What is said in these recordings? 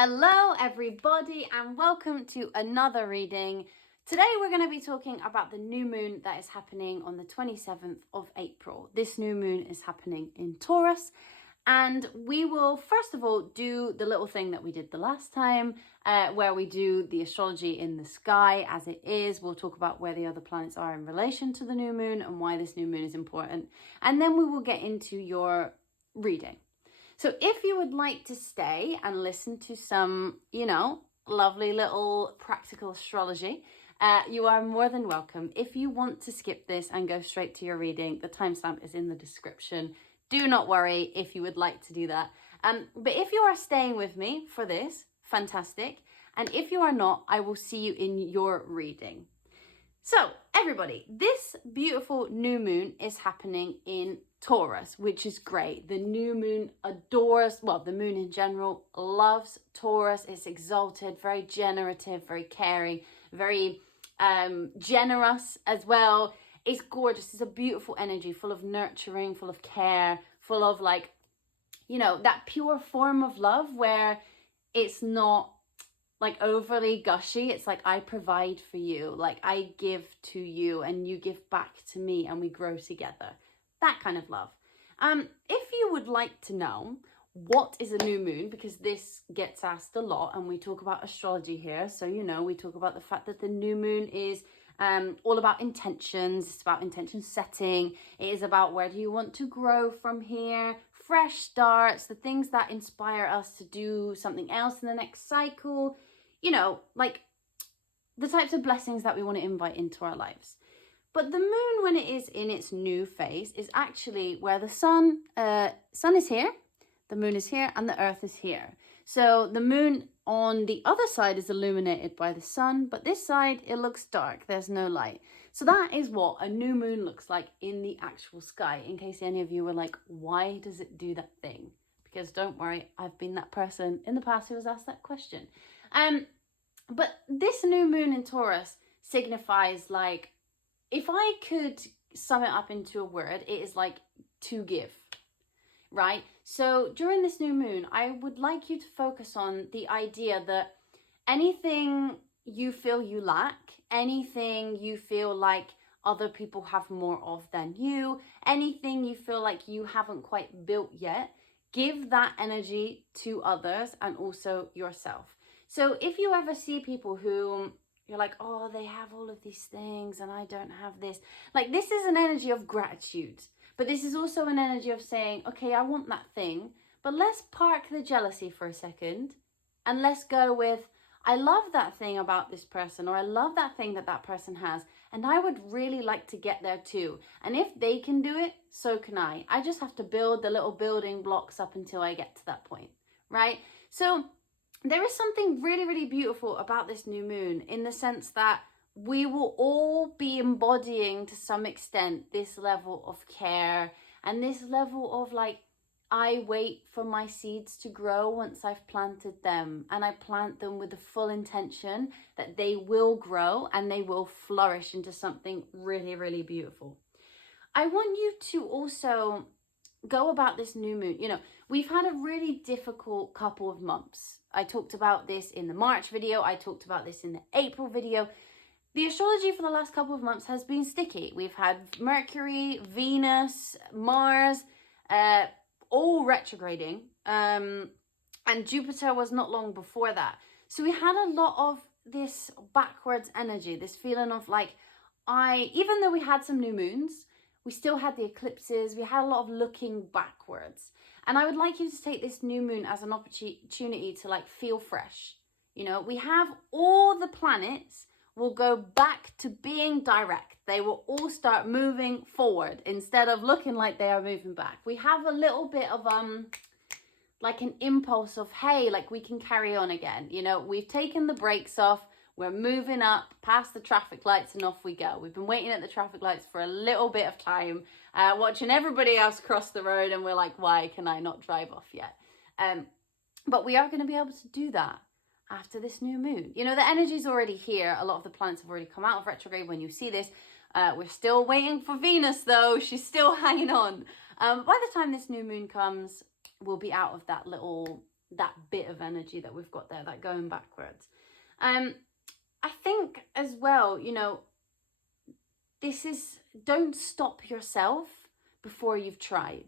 Hello everybody and welcome to another reading. Today we're going to be talking about the new moon that is happening on the 27th of April. This new moon is happening in Taurus, and we will first of all do the little thing that we did the last time where we do the astrology in the sky as it is. We'll talk about where the other planets are in relation to the new moon and why this new moon is important, and then we will get into your reading. So if you would like to stay and listen to some, lovely little practical astrology, you are more than welcome. If you want to skip this and go straight to your reading, the timestamp is in the description. Do not worry if you would like to do that. But if you are staying with me for this, fantastic. And if you are not, I will see you in your reading. So everybody, this beautiful new moon is happening in Taurus, which is great. The new moon adores, the moon in general loves Taurus. It's exalted, very generative, very caring, very generous as well. It's gorgeous. It's a beautiful energy, full of nurturing, full of care, full of that pure form of love where it's not like overly gushy. It's like, I provide for you, like I give to you and you give back to me and we grow together. That kind of love. If you would like to know what is a new moon, because this gets asked a lot and we talk about astrology here. So, we talk about the fact that the new moon is all about intentions. It's about intention setting. It is about where do you want to grow from here, fresh starts, the things that inspire us to do something else in the next cycle, like the types of blessings that we want to invite into our lives. But the moon, when it is in its new phase, is actually where the sun is here, the moon is here, and the earth is here. So the moon on the other side is illuminated by the sun, but this side, it looks dark. There's no light. So that is what a new moon looks like in the actual sky, in case any of you were like, why does it do that thing? Because don't worry, I've been that person in the past who was asked that question. But this new moon in Taurus signifies, like, if I could sum it up into a word, it is like to give, right? So during this new moon, I would like you to focus on the idea that anything you feel you lack, anything you feel like other people have more of than you, anything you feel like you haven't quite built yet, give that energy to others and also yourself. So if you ever see people who you're like, oh, they have all of these things and I don't have this. Like, this is an energy of gratitude. But this is also an energy of saying, okay, I want that thing, but let's park the jealousy for a second and let's go with, I love that thing about this person, or I love that thing that that person has, and I would really like to get there too. And if they can do it, so can I. I just have to build the little building blocks up until I get to that point, right? So there is something really, really beautiful about this new moon in the sense that we will all be embodying to some extent this level of care and this level of like, I wait for my seeds to grow once I've planted them, and I plant them with the full intention that they will grow and they will flourish into something really, really beautiful. I want you to also go about this new moon. We've had a really difficult couple of months. I talked about this in the March video. I talked about this in the April video. The astrology for the last couple of months has been sticky. We've had Mercury, Venus, Mars, all retrograding. And Jupiter was not long before that. So we had a lot of this backwards energy, this feeling of like, even though we had some new moons, we still had the eclipses, we had a lot of looking backwards. And I would like you to take this new moon as an opportunity to like feel fresh. We have all the planets will go back to being direct. They will all start moving forward instead of looking like they are moving back. We have a little bit of like an impulse of, hey, like we can carry on again. We've taken the brakes off. We're moving up past the traffic lights and off we go. We've been waiting at the traffic lights for a little bit of time, watching everybody else cross the road, and we're like, why can I not drive off yet? But we are going to be able to do that after this new moon. The energy's already here. A lot of the planets have already come out of retrograde when you see this. We're still waiting for Venus though. She's still hanging on. By the time this new moon comes, we'll be out of that little that bit of energy that we've got there, that going backwards. I think as well, you know, this is, don't stop yourself before you've tried.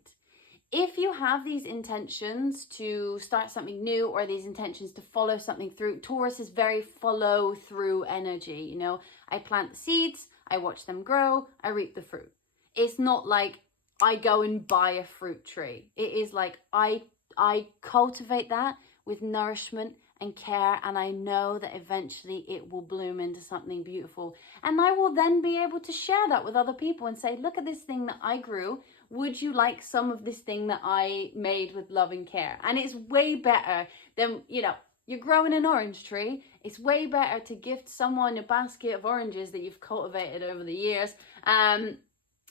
If you have these intentions to start something new or these intentions to follow something through, Taurus is very follow through energy. You know, I plant the seeds, I watch them grow, I reap the fruit. It's not like I go and buy a fruit tree. It is like I cultivate that with nourishment and care, and I know that eventually it will bloom into something beautiful. And I will then be able to share that with other people and say, look at this thing that I grew. Would you like some of this thing that I made with love and care? And it's way better than, you know, you're growing an orange tree. It's way better to gift someone a basket of oranges that you've cultivated over the years than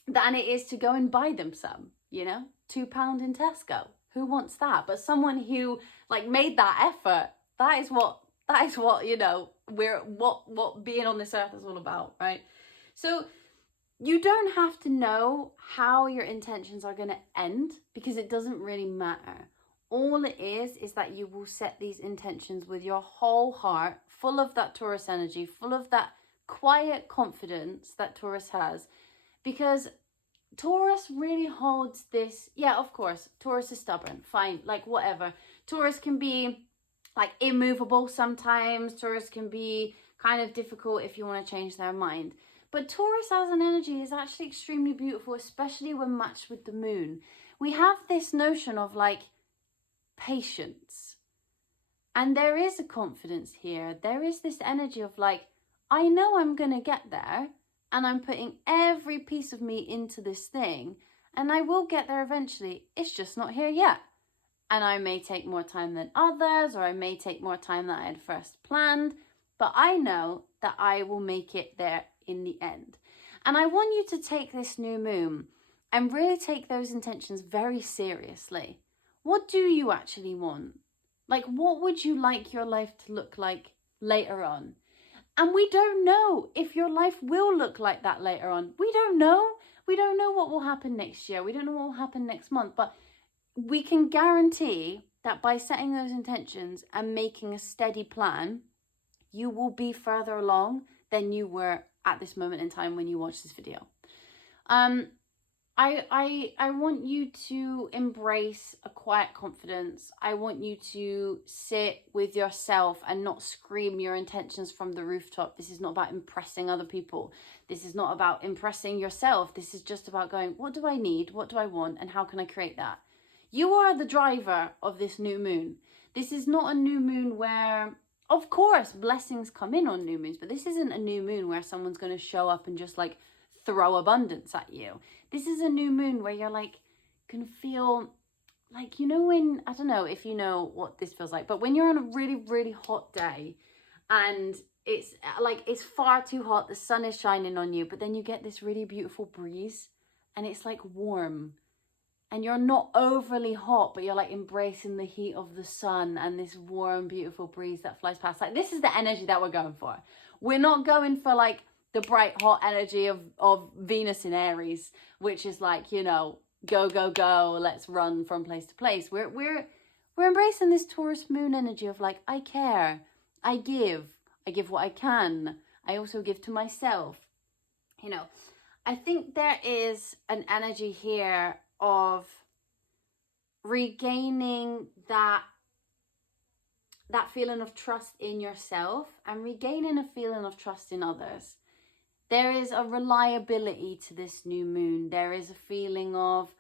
it is to go and buy them some, you know, £2 in Tesco. Who wants that? But someone who like made that effort, that is what, you know, what being on this earth is all about, right? So you don't have to know how your intentions are going to end, because it doesn't really matter. All it is that you will set these intentions with your whole heart, full of that Taurus energy, full of that quiet confidence that Taurus has. Because Taurus really holds this, yeah, of course, Taurus is stubborn, fine, like whatever. Taurus can be like immovable sometimes. Taurus can be kind of difficult if you want to change their mind. But Taurus as an energy is actually extremely beautiful, especially when matched with the moon. We have this notion of like patience. And there is a confidence here. There is this energy of like, I know I'm going to get there, and I'm putting every piece of me into this thing, and I will get there eventually. It's just not here yet. And I may take more time than others, or I may take more time than I had first planned, but I know that I will make it there in the end. And I want you to take this new moon and really take those intentions very seriously. What do you actually want? Like, what would you like your life to look like later on? And we don't know if your life will look like that later on. We don't know. We don't know what will happen next year. We don't know what will happen next month. But we can guarantee that by setting those intentions and making a steady plan, you will be further along than you were at this moment in time when you watch this video. I want you to embrace a quiet confidence. I want you to sit with yourself and not scream your intentions from the rooftop. This is not about impressing other people. This is not about impressing yourself. This is just about going, what do I need? What do I want? And how can I create that? You are the driver of this new moon. This is not a new moon where, of course, blessings come in on new moons, but this isn't a new moon where someone's going to show up and just like throw abundance at you. This is a new moon where you're like, can feel like, you know, when, I don't know if you know what this feels like, but when you're on a really, really hot day and it's like, it's far too hot, the sun is shining on you, but then you get this really beautiful breeze and it's like warm. And you're not overly hot, but you're like embracing the heat of the sun and this warm, beautiful breeze that flies past. Like, this is the energy that we're going for. We're not going for like the bright, hot energy of Venus in Aries, which is like, you know, go, go, go, let's run from place to place. We're embracing this Taurus moon energy of like, I care, I give what I can. I also give to myself. You know, I think there is an energy here of regaining that feeling of trust in yourself and regaining a feeling of trust in others. There is a reliability to this new moon. There is a feeling of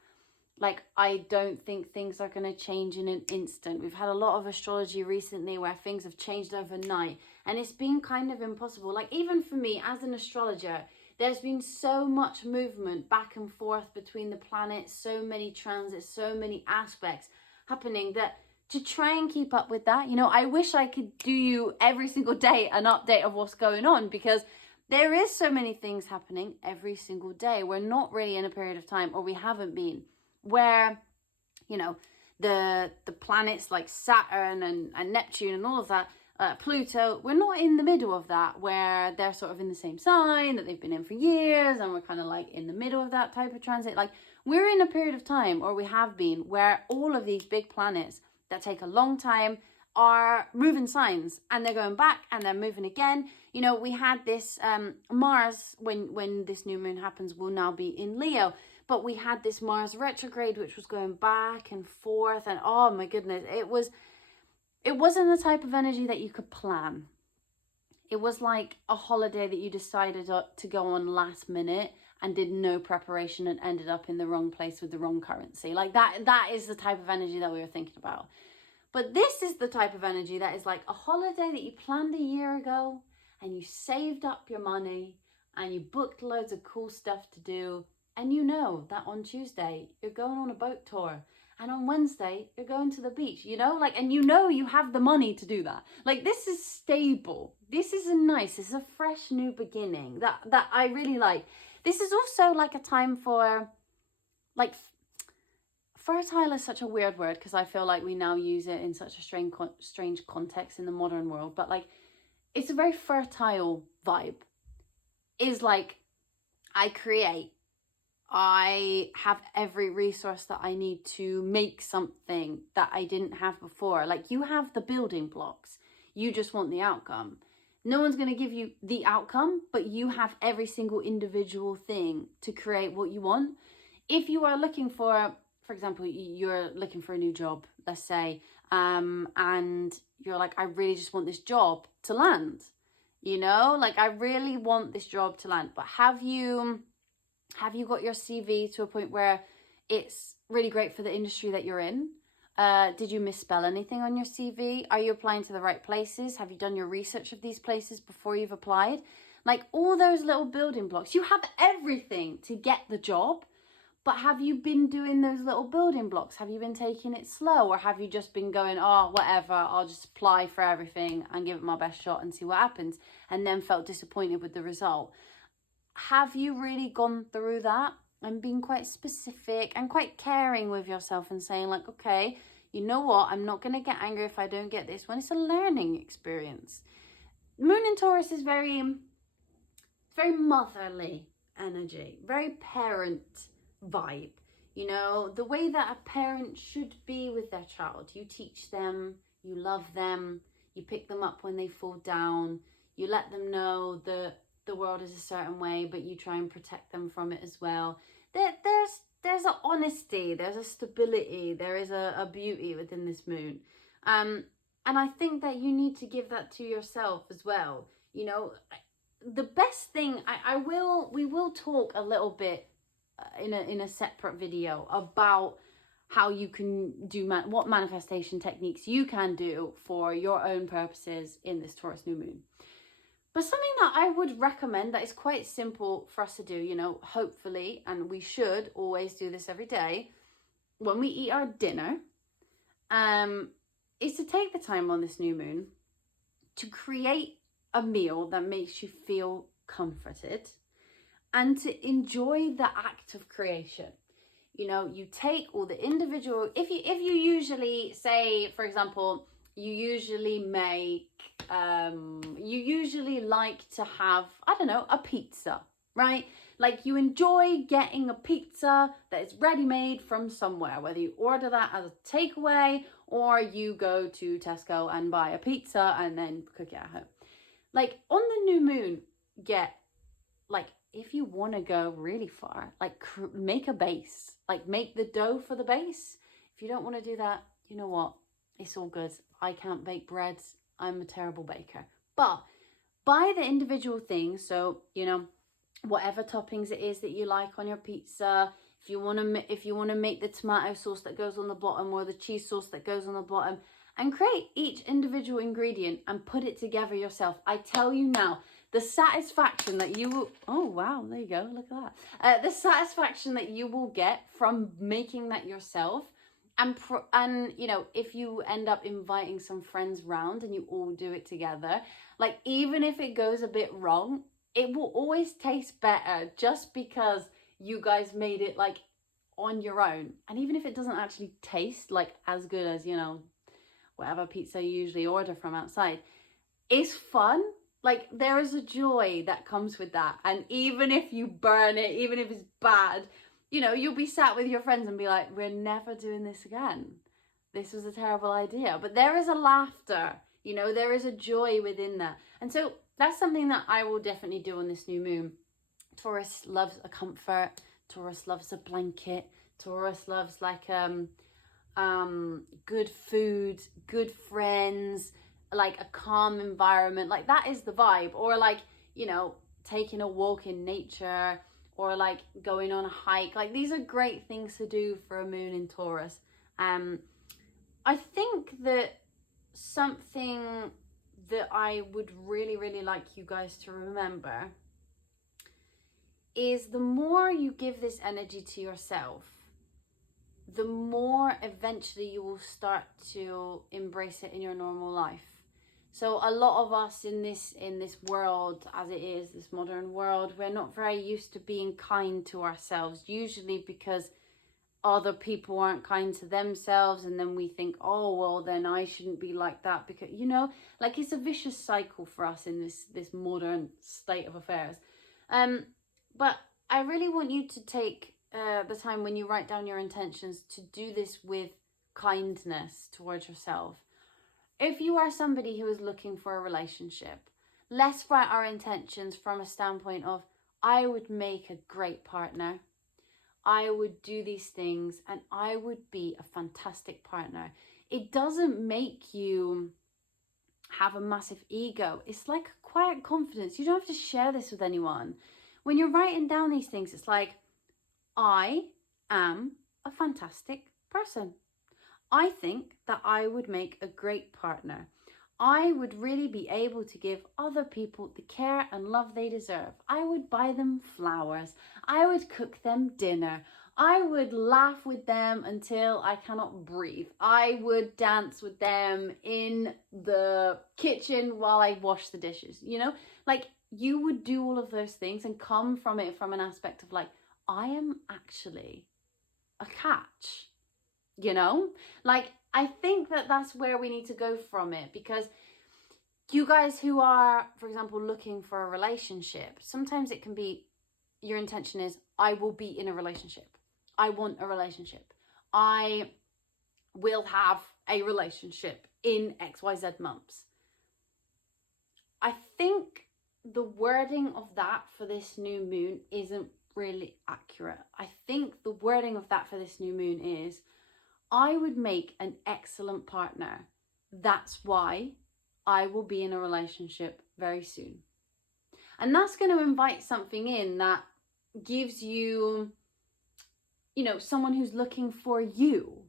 like, I don't think things are going to change in an instant. We've had a lot of astrology recently where things have changed overnight, and it's been kind of impossible. Like, even for me as an astrologer, there's been so much movement back and forth between the planets, so many transits, so many aspects happening that to try and keep up with that, you know, I wish I could do you every single day an update of what's going on, because there is so many things happening every single day. We're not really in a period of time, or we haven't been, where, you know, the planets like Saturn and Neptune and all of that, Pluto, we're not in the middle of that where they're sort of in the same sign that they've been in for years, and we're kind of like in the middle of that type of transit. Like, we're in a period of time, or we have been, where all of these big planets that take a long time are moving signs, and they're going back and they're moving again. You know, we had this Mars, when this new moon happens, will now be in Leo, but we had this Mars retrograde which was going back and forth, and oh my goodness, it wasn't the type of energy that you could plan. It was like a holiday that you decided to go on last minute and did no preparation and ended up in the wrong place with the wrong currency. Like that is the type of energy that we were thinking about. But this is the type of energy that is like a holiday that you planned a year ago, and you saved up your money and you booked loads of cool stuff to do. And you know that on Tuesday you're going on a boat tour, and on Wednesday you're going to the beach, you know, like, and you know you have the money to do that. Like, this is stable. This is this is a fresh new beginning that I really like. This is also like a time for, like, fertile is such a weird word because I feel like we now use it in such a strange context in the modern world, but like, it's a very fertile vibe. Is like, I create, I have every resource that I need to make something that I didn't have before. Like, you have the building blocks, you just want the outcome. No one's going to give you the outcome, but you have every single individual thing to create what you want. If you are looking for example, you're looking for a new job, let's say, and you're like, I really just want this job to land, you know, like, I really want this job to land. But have you got your CV to a point where it's really great for the industry that you're in? Did you misspell anything on your CV? Are you applying to the right places? Have you done your research of these places before you've applied? Like, all those little building blocks, you have everything to get the job. But have you been doing those little building blocks? Have you been taking it slow? Or have you just been going, oh, whatever, I'll just apply for everything and give it my best shot and see what happens, and then felt disappointed with the result? Have you really gone through that and been quite specific and quite caring with yourself and saying, like, okay, you know what, I'm not going to get angry if I don't get this one. It's a learning experience. Moon in Taurus is very motherly energy, very parent vibe, you know, the way that a parent should be with their child. You teach them, you love them, you pick them up when they fall down, you let them know that the world is a certain way, but you try and protect them from it as well. There's an honesty, there's a stability, there is a beauty within this moon, and I think that you need to give that to yourself as well. You know, the best thing, we will talk a little bit in a separate video about how you can do what manifestation techniques you can do for your own purposes in this Taurus new moon. But something that I would recommend that is quite simple for us to do, you know, hopefully, and we should always do this every day when we eat our dinner, is to take the time on this new moon to create a meal that makes you feel comforted and to enjoy the act of creation. You know, you take all the individual, if you usually say, for example, you usually like to have, I don't know, a pizza, right? Like, you enjoy getting a pizza that is ready-made from somewhere, whether you order that as a takeaway or you go to Tesco and buy a pizza and then cook it at home. Like, on the new moon, if you want to go really far, like, make a base, like, make the dough for the base. If you don't want to do that, you know what? It's all good. I can't bake breads. I'm a terrible baker. But buy the individual things. So, you know, whatever toppings it is that you like on your pizza. If you want to make the tomato sauce that goes on the bottom or the cheese sauce that goes on the bottom, and create each individual ingredient and put it together yourself. I tell you now, the satisfaction that you will, oh wow, there you go, look at that. The satisfaction that you will get from making that yourself, and you know, if you end up inviting some friends round and you all do it together, like, even if it goes a bit wrong, it will always taste better just because you guys made it, like, on your own. And even if it doesn't actually taste like as good as, you know, whatever pizza you usually order from outside, it's fun. Like, there is a joy that comes with that. And even if you burn it, even if it's bad, you know, you'll be sat with your friends and be like, we're never doing this again. this was a terrible idea. But there is a laughter, you know, there is a joy within that. And so that's something that I will definitely do on this new moon. Taurus loves a comfort. Taurus loves a blanket. Taurus loves like good food, good friends, like a calm environment. Like that is the vibe. Or like, you know, taking a walk in nature, or like going on a hike. Like these are great things to do for a moon in Taurus. I think that something that I would really, really like you guys to remember is the more you give this energy to yourself, the more eventually you will start to embrace it in your normal life. So a lot of us in this world, as it is, this modern world, we're not very used to being kind to ourselves, usually because other people aren't kind to themselves, and then we think, oh well, then I shouldn't be like that, because, you know, like it's a vicious cycle for us in this modern state of affairs. But I really want you to take the time when you write down your intentions to do this with kindness towards yourself. If you are somebody who is looking for a relationship, let's write our intentions from a standpoint of, I would make a great partner, I would do these things, and I would be a fantastic partner. It doesn't make you have a massive ego. It's like a quiet confidence. You don't have to share this with anyone. When you're writing down these things, it's like, I am a fantastic person. I think that I would make a great partner. I would really be able to give other people the care and love they deserve. I would buy them flowers. I would cook them dinner. I would laugh with them until I cannot breathe. I would dance with them in the kitchen while I wash the dishes. You know, like you would do all of those things and come from it from an aspect of like, I am actually a catch. You know, like I think that that's where we need to go from it, because you guys who are, for example, looking for a relationship, sometimes it can be your intention is, I will be in a relationship. I want a relationship. I will have a relationship in XYZ months. I think the wording of that for this new moon isn't really accurate. I think the wording of that for this new moon is, I would make an excellent partner. That's why I will be in a relationship very soon. And that's going to invite something in that gives you, you know, someone who's looking for you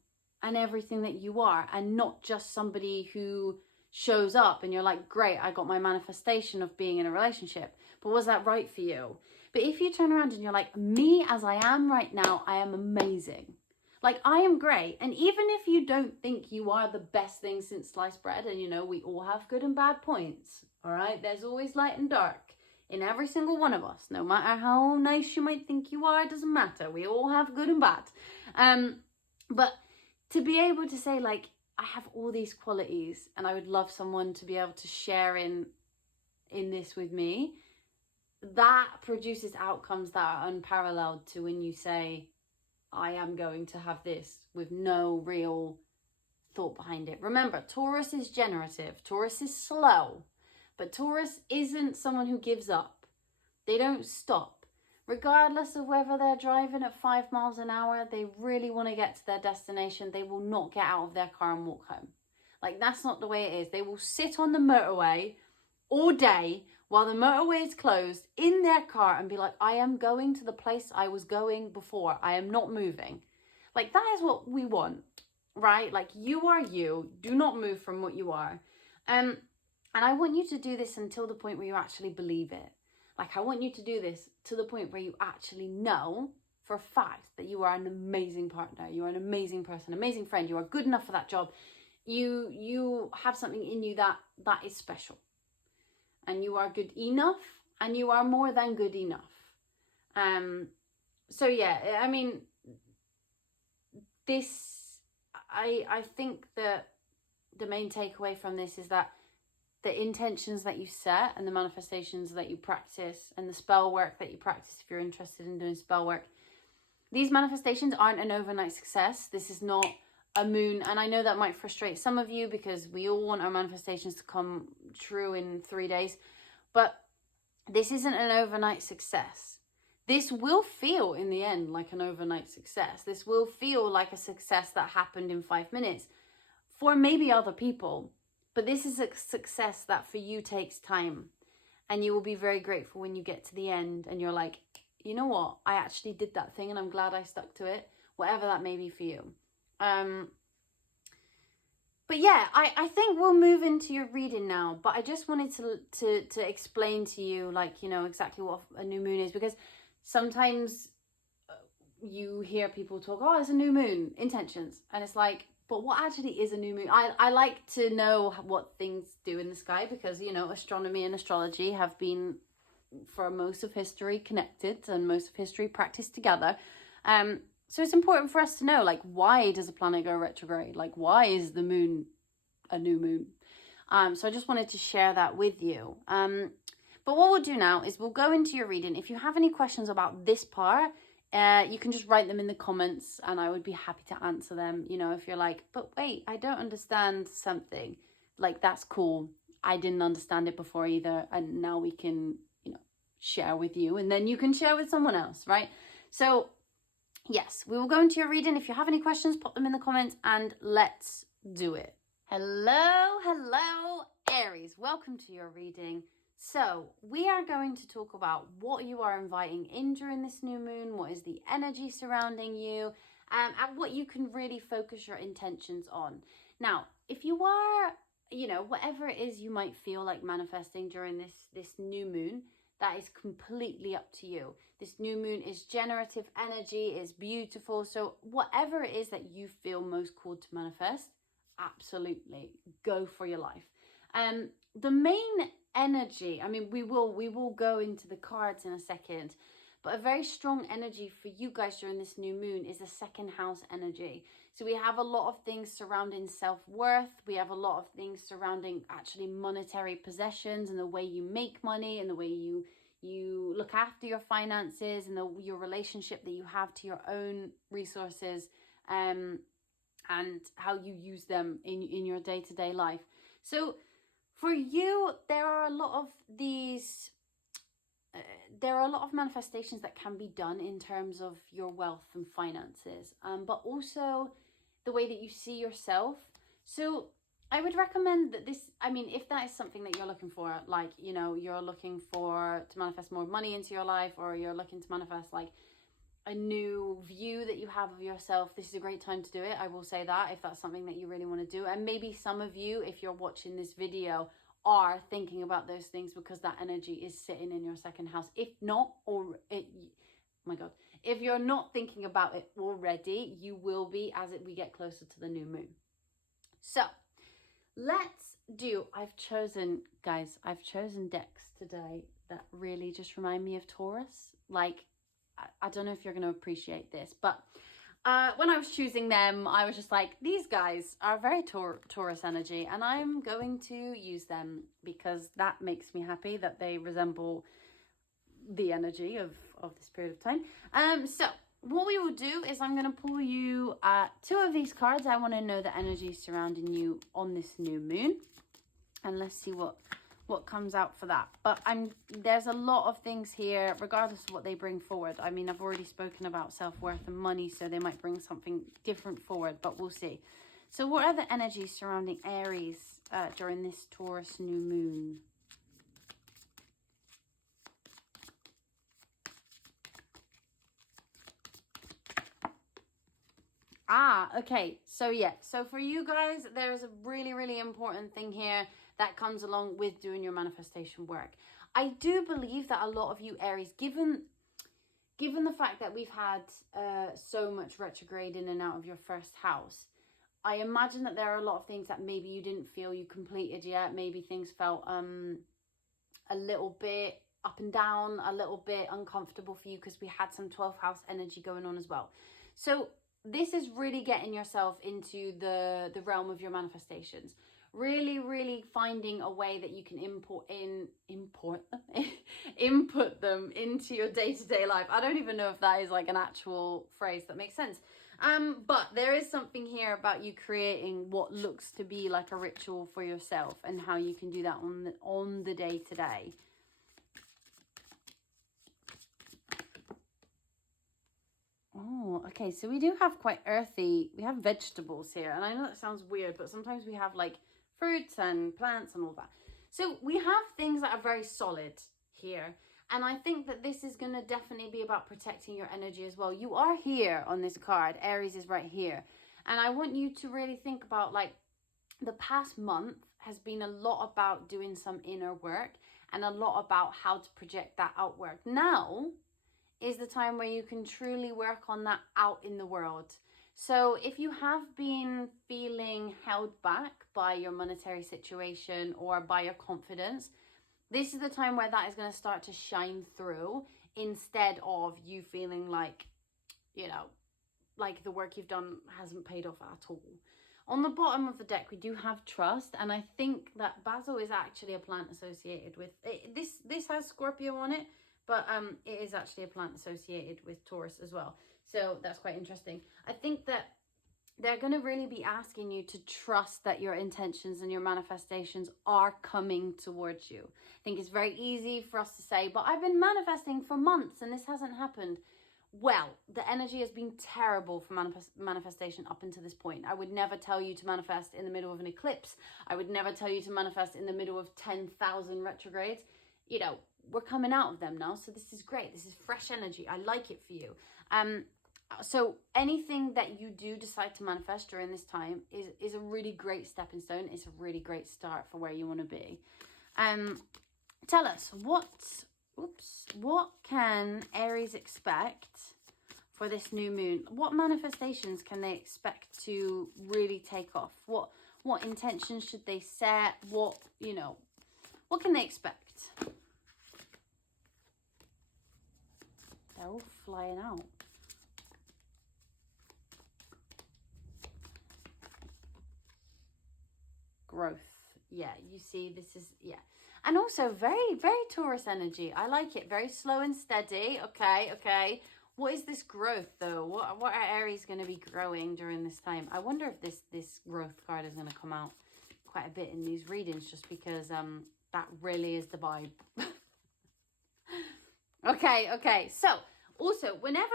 and everything that you are, and not just somebody who shows up and you're like, great, I got my manifestation of being in a relationship, but was that right for you? But if you turn around and you're like, me as I am right now, I am amazing. Like, I am great. And even if you don't think you are the best thing since sliced bread, and you know, we all have good and bad points, all right? There's always light and dark in every single one of us. No matter how nice you might think you are, it doesn't matter. We all have good and bad. But to be able to say, like, I have all these qualities and I would love someone to be able to share in this with me, that produces outcomes that are unparalleled to when you say, I am going to have this, with no real thought behind it. Remember, Taurus is generative. Taurus is slow. But Taurus isn't someone who gives up. They don't stop. Regardless of whether they're driving at 5 miles an hour, they really want to get to their destination. They will not get out of their car and walk home. Like, that's not the way it is. They will sit on the motorway all day while the motorway is closed in their car and be like, I am going to the place I was going before. I am not moving. Like, that is what we want, right? Like, you are you. Do not move from what you are. And I want you to do this until the point where you actually believe it. Like, I want you to do this to the point where you actually know for a fact that you are an amazing partner. You are an amazing person, amazing friend. You are good enough for that job. You have something in you that is special. And you are good enough, and you are more than good enough. So yeah, I mean, I think that the main takeaway from this is that the intentions that you set and the manifestations that you practice and the spell work that you practice, if you're interested in doing spell work, these manifestations aren't an overnight success. This is not a moon, and I know that might frustrate some of you because we all want our manifestations to come true in 3 days, but this isn't an overnight success. This will feel in the end like an overnight success. This will feel like a success that happened in 5 minutes for maybe other people, but this is a success that for you takes time, and you will be very grateful when you get to the end and you're like, you know what, I actually did that thing and I'm glad I stuck to it, whatever that may be for you. But yeah, I think we'll move into your reading now, but I just wanted to explain to you, like, you know, exactly what a new moon is, because sometimes you hear people talk, oh, it's a new moon, intentions, and it's like, but what actually is a new moon? I like to know what things do in the sky, because, you know, astronomy and astrology have been, for most of history, connected, and most of history practiced together. So it's important for us to know, like, why does a planet go retrograde? Like, why is the moon a new moon? So I just wanted to share that with you. But what we'll do now is we'll go into your reading. If you have any questions about this part, you can just write them in the comments and I would be happy to answer them. You know, if you're like, but wait, I don't understand something, like, that's cool. I didn't understand it before either. And now we can, you know, share with you, and then you can share with someone else, right? So yes, we will go into your reading. If you have any questions, pop them in the comments and let's do it. Hello, Aries. Welcome to your reading. So we are going to talk about what you are inviting in during this new moon, what is the energy surrounding you, and what you can really focus your intentions on. Now, if you are, you know, whatever it is you might feel like manifesting during this new moon, that is completely up to you. This new moon is generative energy, is beautiful. So whatever it is that you feel most called to manifest, absolutely go for your life. The main energy, I mean, we will go into the cards in a second, but a very strong energy for you guys during this new moon is the second house energy. So we have a lot of things surrounding self-worth. We have a lot of things surrounding actually monetary possessions and the way you make money and the way you look after your finances and your relationship that you have to your own resources, and how you use them in your day-to-day life. So for you, there are a lot of these, there are a lot of manifestations that can be done in terms of your wealth and finances, but also the way that you see yourself. So I would recommend that this, I mean, if that is something that you're looking for, like, you know, you're looking to manifest more money into your life, or you're looking to manifest like a new view that you have of yourself, this is a great time to do it. I will say that, if that's something that you really want to do. And maybe some of you, if you're watching this video, are thinking about those things because that energy is sitting in your second house. If not, if you're not thinking about it already, you will be as we get closer to the new moon. So let's do, I've chosen decks today that really just remind me of Taurus. Like, I don't know if you're going to appreciate this, but when I was choosing them, I was just like, these guys are very Taurus energy, and I'm going to use them because that makes me happy that they resemble the energy of this period of time. So what we will do is I'm going to pull you 2 of these cards. I want to know the energy surrounding you on this new moon, and let's see what comes out for that. But there's a lot of things here, regardless of what they bring forward. I mean, I've already spoken about self-worth and money, so they might bring something different forward, but we'll see. So what are the energies surrounding Aries during this Taurus new moon? Okay. So yeah, so for you guys, there's a really, really important thing here that comes along with doing your manifestation work. I do believe that a lot of you Aries, given the fact that we've had so much retrograde in and out of your first house, I imagine that there are a lot of things that maybe you didn't feel you completed yet. Maybe things felt a little bit up and down, a little bit uncomfortable for you because we had some 12th house energy going on as well. So this is really getting yourself into the realm of your manifestations. Really, really finding a way that you can input them into your day-to-day life. I don't even know if that is like an actual phrase that makes sense. But there is something here about you creating what looks to be like a ritual for yourself and how you can do that on the day to day. Oh, okay. So we do have quite earthy, we have vegetables here. And I know that sounds weird, but sometimes we have like fruits and plants and all that. So we have things that are very solid here. And I think that this is going to definitely be about protecting your energy as well. You are here on this card. Aries is right here. And I want you to really think about, like, the past month has been a lot about doing some inner work and a lot about how to project that outward. Now is the time where you can truly work on that out in the world. So if you have been feeling held back by your monetary situation or by your confidence, this is the time where that is going to start to shine through, instead of you feeling like, you know, like the work you've done hasn't paid off at all. On the bottom of the deck, we do have trust. And I think that basil is actually a plant associated with it. This has Scorpio on it, but it is actually a plant associated with Taurus as well. So that's quite interesting. I think that they're going to really be asking you to trust that your intentions and your manifestations are coming towards you. I think it's very easy for us to say, but I've been manifesting for months and this hasn't happened. Well, the energy has been terrible for manifestation up until this point. I would never tell you to manifest in the middle of an eclipse. I would never tell you to manifest in the middle of 10,000 retrogrades. You know, we're coming out of them now. So this is great. This is fresh energy. I like it for you. So anything that you do decide to manifest during this time is a really great stepping stone. It's a really great start for where you want to be. Tell us, what can Aries expect for this new moon? What manifestations can they expect to really take off? What intentions should they set? What can they expect? They're all flying out. Growth. Yeah, you see, this is, yeah. And also very, very Taurus energy. I like it. Very slow and steady. Okay. What is this growth, though? What are Aries going to be growing during this time? I wonder if this growth card is going to come out quite a bit in these readings, just because that really is the vibe. Okay. So, also, whenever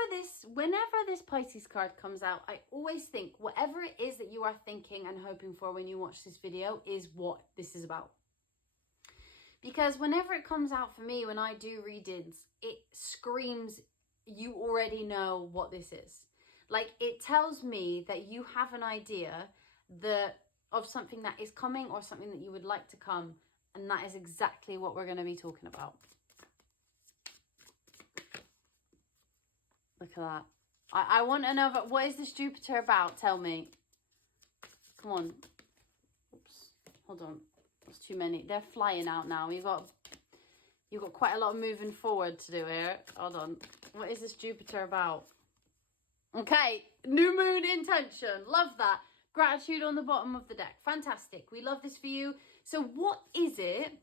this Pisces card comes out, I always think whatever it is that you are thinking and hoping for when you watch this video is what this is about. Because whenever it comes out for me, when I do readings, it screams, you already know what this is. Like, it tells me that you have an idea of something that is coming or something that you would like to come. And that is exactly what we're going to be talking about. Look at that. I want to know, what is this Jupiter about? Tell me. Come on. Oops. Hold on. There's too many. They're flying out now. You've got quite a lot of moving forward to do here. Hold on. What is this Jupiter about? Okay. New moon intention. Love that. Gratitude on the bottom of the deck. Fantastic. We love this for you. So what is it?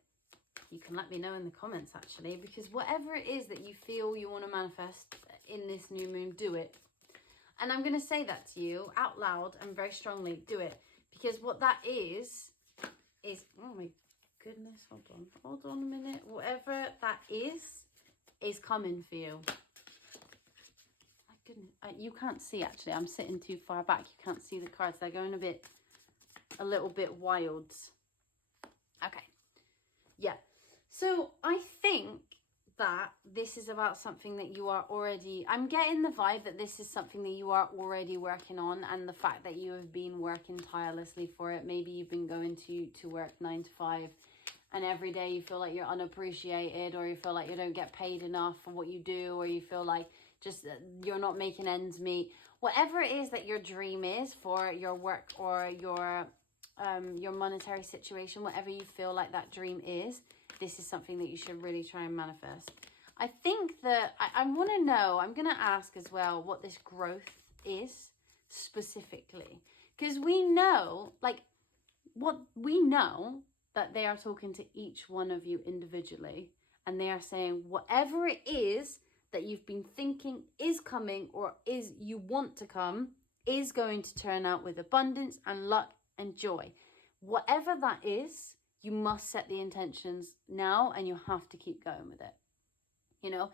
You can let me know in the comments, actually, because whatever it is that you feel you want to manifest in this new moon, do it. And I'm going to say that to you out loud and very strongly. Do it. Because what that is, oh my goodness, hold on a minute. Whatever that is coming for you. My goodness, you can't see, actually. I'm sitting too far back. You can't see the cards. They're going a little bit wild. Okay. Yeah. So I think that this is about something that you are already, I'm getting the vibe that this is something that you are already working on, and the fact that you have been working tirelessly for it. Maybe you've been going to work 9 to 5 and every day you feel like you're unappreciated, or you feel like you don't get paid enough for what you do, or you feel like just you're not making ends meet. Whatever it is that your dream is for your work or your monetary situation, whatever you feel like that dream is, this is something that you should really try and manifest. I think that I want to know, I'm going to ask as well what this growth is specifically, because we know that they are talking to each one of you individually, and they are saying whatever it is that you've been thinking is coming or is you want to come is going to turn out with abundance and luck and joy. Whatever that is, you must set the intentions now and you have to keep going with it. You know,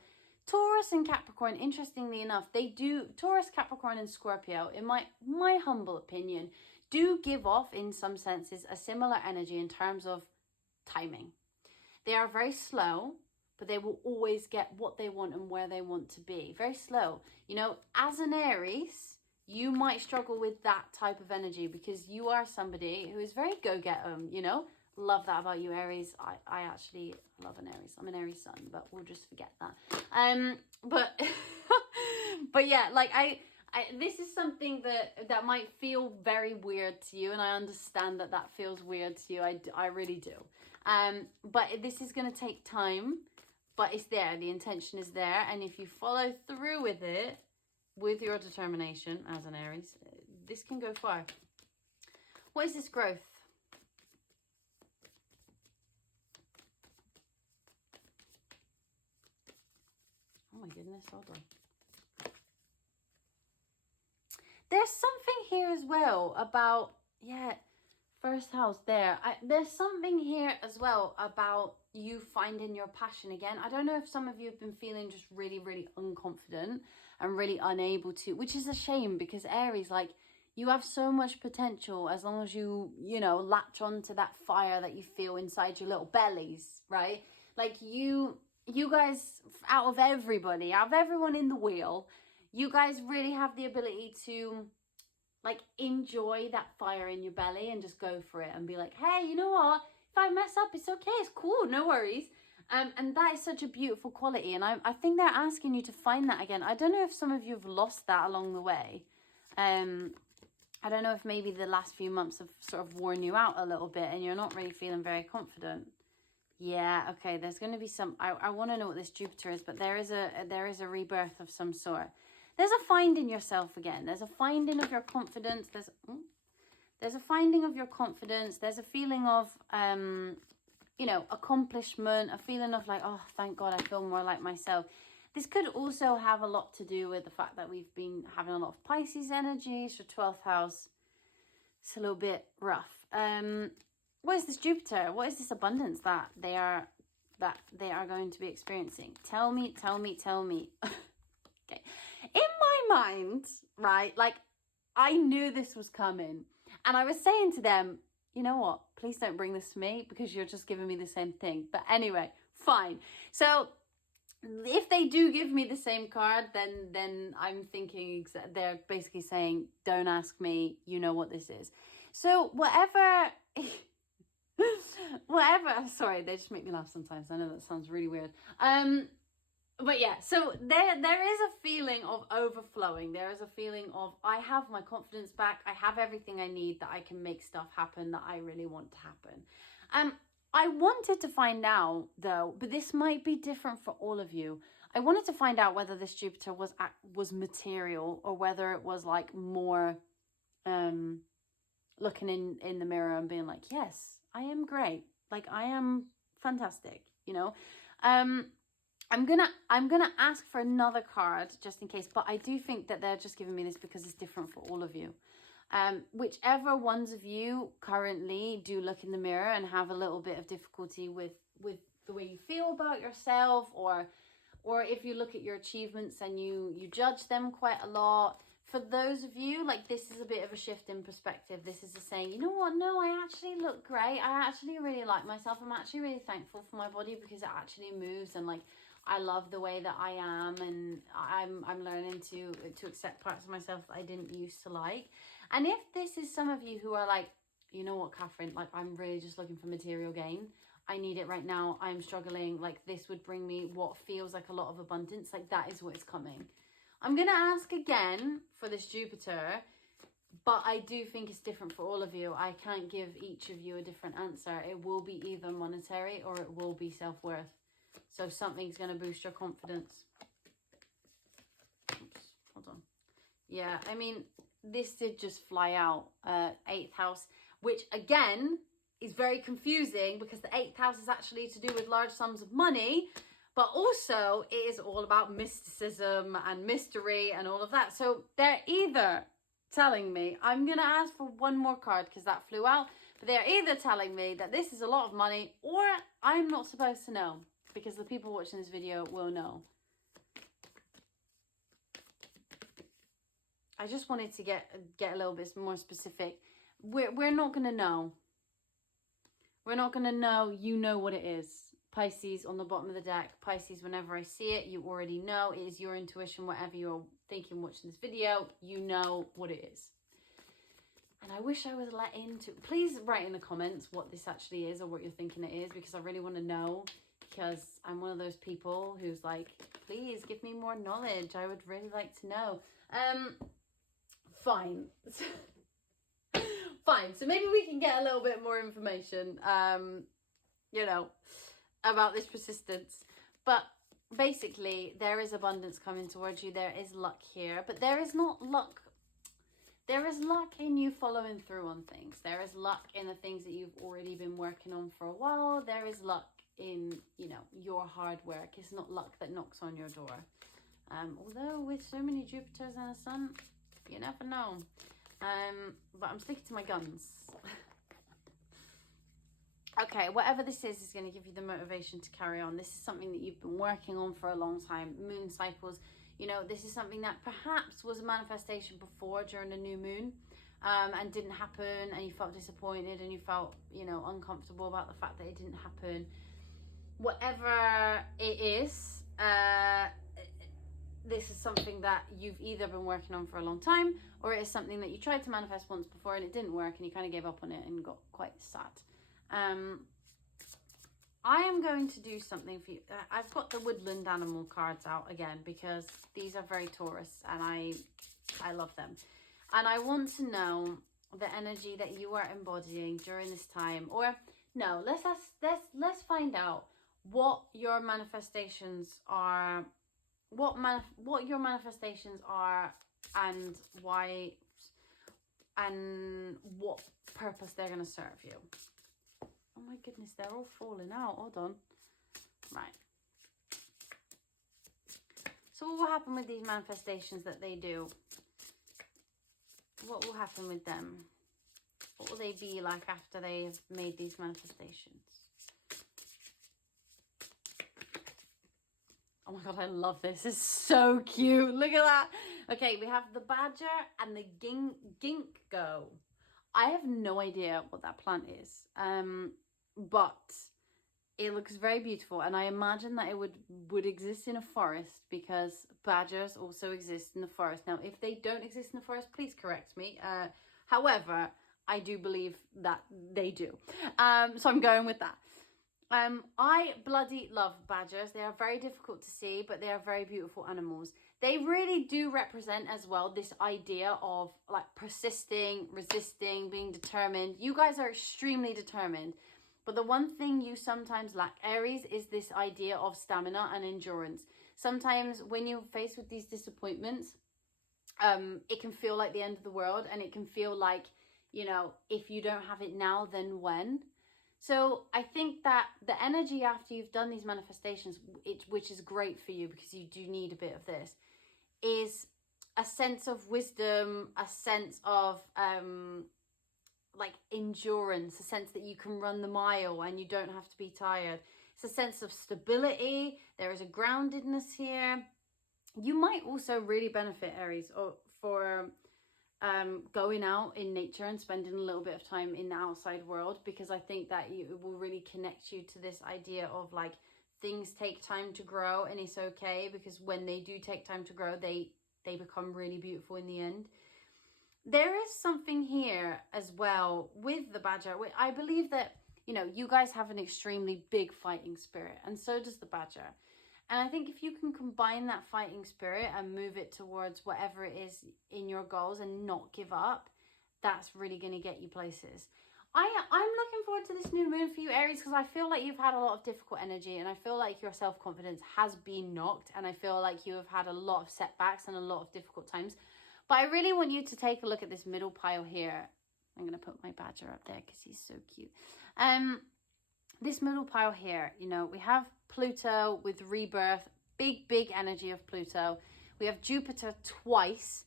Taurus and Capricorn, interestingly enough, they do, Taurus, Capricorn and Scorpio, in my humble opinion, do give off in some senses a similar energy in terms of timing. They are very slow, but they will always get what they want and where they want to be. Very slow. You know, as an Aries, you might struggle with that type of energy because you are somebody who is very go-getter, you know. Love that about you, Aries. I actually love an Aries. I'm an Aries sun, but we'll just forget that. But but yeah, like I this is something that might feel very weird to you, and I understand that feels weird to you. I really do. But this is going to take time, but it's there. The intention is there, and if you follow through with it, with your determination as an Aries, this can go far. What is this growth? Oh my goodness, hold on. There's something here as well about, yeah, first house there. There's something here as well about you finding your passion again. I don't know if some of you have been feeling just really, really unconfident and really unable to, which is a shame because Aries, like, you have so much potential as long as you know, latch onto that fire that you feel inside your little bellies, right? Like you guys, out of everyone in the wheel, you guys really have the ability to like enjoy that fire in your belly and just go for it and be like, hey, you know what? If I mess up, it's okay. It's cool. No worries. And that is such a beautiful quality. And I think they're asking you to find that again. I don't know if some of you have lost that along the way. I don't know if maybe the last few months have sort of worn you out a little bit and you're not really feeling very confident. Yeah, okay, there's going to be some, I want to know what this Jupiter is, but there is a rebirth of some sort. There's a finding yourself again. There's a finding of your confidence. There's a finding of your confidence. There's a feeling of, you know, accomplishment, a feeling of like, oh, thank God I feel more like myself. This could also have a lot to do with the fact that we've been having a lot of Pisces energy. So 12th house, it's a little bit rough. What is this Jupiter? What is this abundance that they are going to be experiencing? Tell me. Okay. In my mind, right, like I knew this was coming. And I was saying to them, you know what? Please don't bring this to me because you're just giving me the same thing. But anyway, fine. So if they do give me the same card, then I'm thinking they're basically saying, don't ask me, you know what this is. So whatever, sorry, they just make me laugh sometimes. I know that sounds really weird. But yeah, so there is a feeling of overflowing. There is a feeling of, I have my confidence back. I have everything I need that I can make stuff happen that I really want to happen. I wanted to find out though, but this might be different for all of you. I wanted to find out whether this Jupiter was material or whether it was like more looking in the mirror and being like, yes, I am great. Like I am fantastic, you know. I'm gonna ask for another card just in case, but I do think that they're just giving me this because it's different for all of you. Whichever ones of you currently do look in the mirror and have a little bit of difficulty with the way you feel about yourself, or if you look at your achievements and you judge them quite a lot, for those of you, like, this is a bit of a shift in perspective. This is a saying, you know what, no, I actually look great. I actually really like myself. I'm actually really thankful for my body because it actually moves, and like I love the way that I am, and I'm learning to accept parts of myself that I didn't used to like. And if this is some of you who are like, you know what, Catherine, like I'm really just looking for material gain. I need it right now. I'm struggling. Like this would bring me what feels like a lot of abundance. Like that is what is coming. I'm going to ask again for this Jupiter, but I do think it's different for all of you. I can't give each of you a different answer. It will be either monetary or it will be self-worth. So something's going to boost your confidence. Oops, hold on. Yeah, I mean, this did just fly out. 8th house, which again is very confusing because the 8th house is actually to do with large sums of money, but also it is all about mysticism and mystery and all of that. So they're either telling me, I'm going to ask for one more card because that flew out. But they're either telling me that this is a lot of money or I'm not supposed to know because the people watching this video will know. I just wanted to get a little bit more specific. We're not going to know. We're not going to know. You know what it is. Pisces on the bottom of the deck. Pisces, whenever I see it, you already know. It is your intuition, whatever you're thinking watching this video, you know what it is. And I wish I was let into... Please write in the comments what this actually is or what you're thinking it is, because I really want to know, because I'm one of those people who's like, please give me more knowledge. I would really like to know. Fine. Fine. So maybe we can get a little bit more information, you know, about this persistence. But basically, there is abundance coming towards you. There is luck here, but there is not luck. There is luck in you following through on things. There is luck in the things that you've already been working on for a while. There is luck in, you know, your hard work. It's not luck that knocks on your door. Although with so many Jupiters and a Sun, you never know. But I'm sticking to my guns. Okay, whatever this is going to give you the motivation to carry on. This is something that you've been working on for a long time. Moon cycles, you know, this is something that perhaps was a manifestation before during the new moon, and didn't happen, and you felt disappointed and you felt, you know, uncomfortable about the fact that it didn't happen. Whatever it is, this is something that you've either been working on for a long time, or it is something that you tried to manifest once before and it didn't work and you kind of gave up on it and got quite sad. I am going to do something for you. I've got the Woodland animal cards out again because these are very Taurus and I love them. And I want to know the energy that you are embodying during this time. Or no, let's find out what your manifestations are, what your manifestations are, and why, and what purpose they're going to serve you. Oh my goodness, they're all falling out. Hold on. Right. So what will happen with these manifestations that they do? What will happen with them? What will they be like after they've made these manifestations? Oh my God, I love this. It's so cute. Look at that. Okay, we have the badger and the ginkgo. I have no idea what that plant is. But it looks very beautiful, and I imagine that it would exist in a forest because badgers also exist in the forest. Now, if they don't exist in the forest, please correct me. However, I do believe that they do. So I'm going with that. I bloody love badgers. They are very difficult to see, but they are very beautiful animals. They really do represent as well this idea of like persisting, resisting, being determined. You guys are extremely determined. But the one thing you sometimes lack, Aries, is this idea of stamina and endurance. Sometimes when you're faced with these disappointments, it can feel like the end of the world, and it can feel like, you know, if you don't have it now, then when? So I think that the energy after you've done these manifestations, which is great for you because you do need a bit of this, is a sense of wisdom, a sense of like endurance, a sense that you can run the mile and you don't have to be tired. It's a sense of stability. There is a groundedness here. You might also really benefit, Aries, for going out in nature and spending a little bit of time in the outside world, because I think that it will really connect you to this idea of like things take time to grow, and it's okay because when they do take time to grow, they become really beautiful in the end. There is something here as well with the badger. I believe that, you know, you guys have an extremely big fighting spirit, and so does the badger. And I think if you can combine that fighting spirit and move it towards whatever it is in your goals and not give up, that's really going to get you places. I'm looking forward to this new moon for you, Aries, because I feel like you've had a lot of difficult energy, and I feel like your self-confidence has been knocked, and I feel like you have had a lot of setbacks and a lot of difficult times. But I really want you to take a look at this middle pile here. I'm going to put my badger up there because he's so cute. This middle pile here, you know, we have Pluto with rebirth, big energy of Pluto. We have Jupiter twice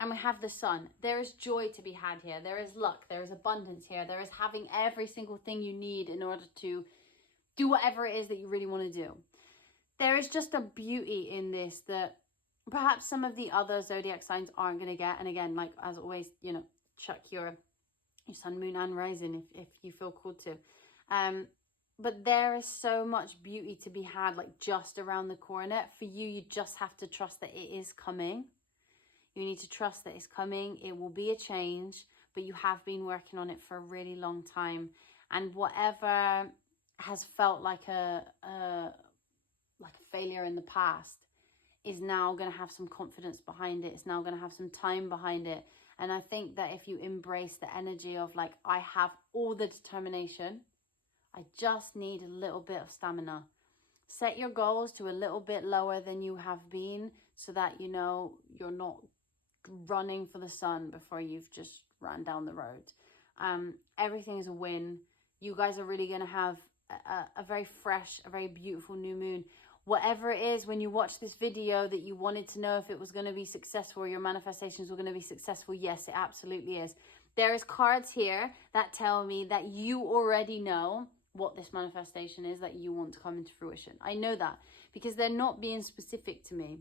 and we have the sun. There is joy to be had here. There is luck. There is abundance here. There is having every single thing you need in order to do whatever it is that you really want to do. There is just a beauty in this that perhaps some of the other zodiac signs aren't going to get. And again, like as always, you know, check your sun, moon and rising if you feel called to. But there is so much beauty to be had, like just around the corner. For you, you just have to trust that it is coming. You need to trust that it's coming. It will be a change, but you have been working on it for a really long time. And whatever has felt like a failure in the past is now going to have some confidence behind it. It's now going to have some time behind it. And I think that if you embrace the energy of like, I have all the determination, I just need a little bit of stamina. Set your goals to a little bit lower than you have been so that, you know, you're not running for the sun before you've just ran down the road. Everything is a win. You guys are really going to have a very fresh, a very beautiful new moon. Whatever it is, when you watch this video that you wanted to know if it was going to be successful, your manifestations were going to be successful. Yes, it absolutely is. There is cards here that tell me that you already know what this manifestation is that you want to come into fruition. I know that because they're not being specific to me.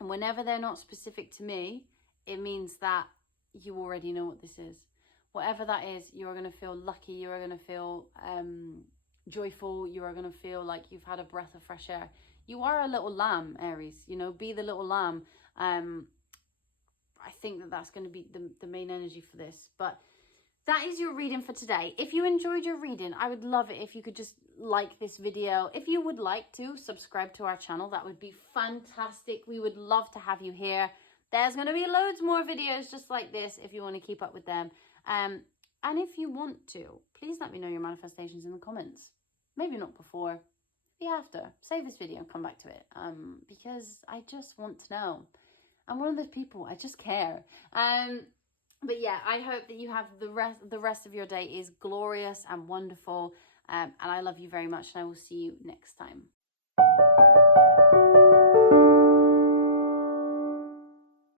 And whenever they're not specific to me, it means that you already know what this is. Whatever that is, you are going to feel lucky. You are going to feel joyful. You are going to feel like you've had a breath of fresh air. You are a little lamb, Aries. You know, be the little lamb. I think that that's going to be the main energy for this. But that is your reading for today. If you enjoyed your reading, I would love it if you could just like this video. If you would like to subscribe to our channel, that would be fantastic. We would love to have you here. There's going to be loads more videos just like this if you want to keep up with them. And if you want to, please let me know your manifestations in the comments. Maybe not before, maybe after. Save this video and come back to it. Because I just want to know. I'm one of those people, I just care. But yeah, I hope that you have the rest of your day is glorious and wonderful. And I love you very much, and I will see you next time.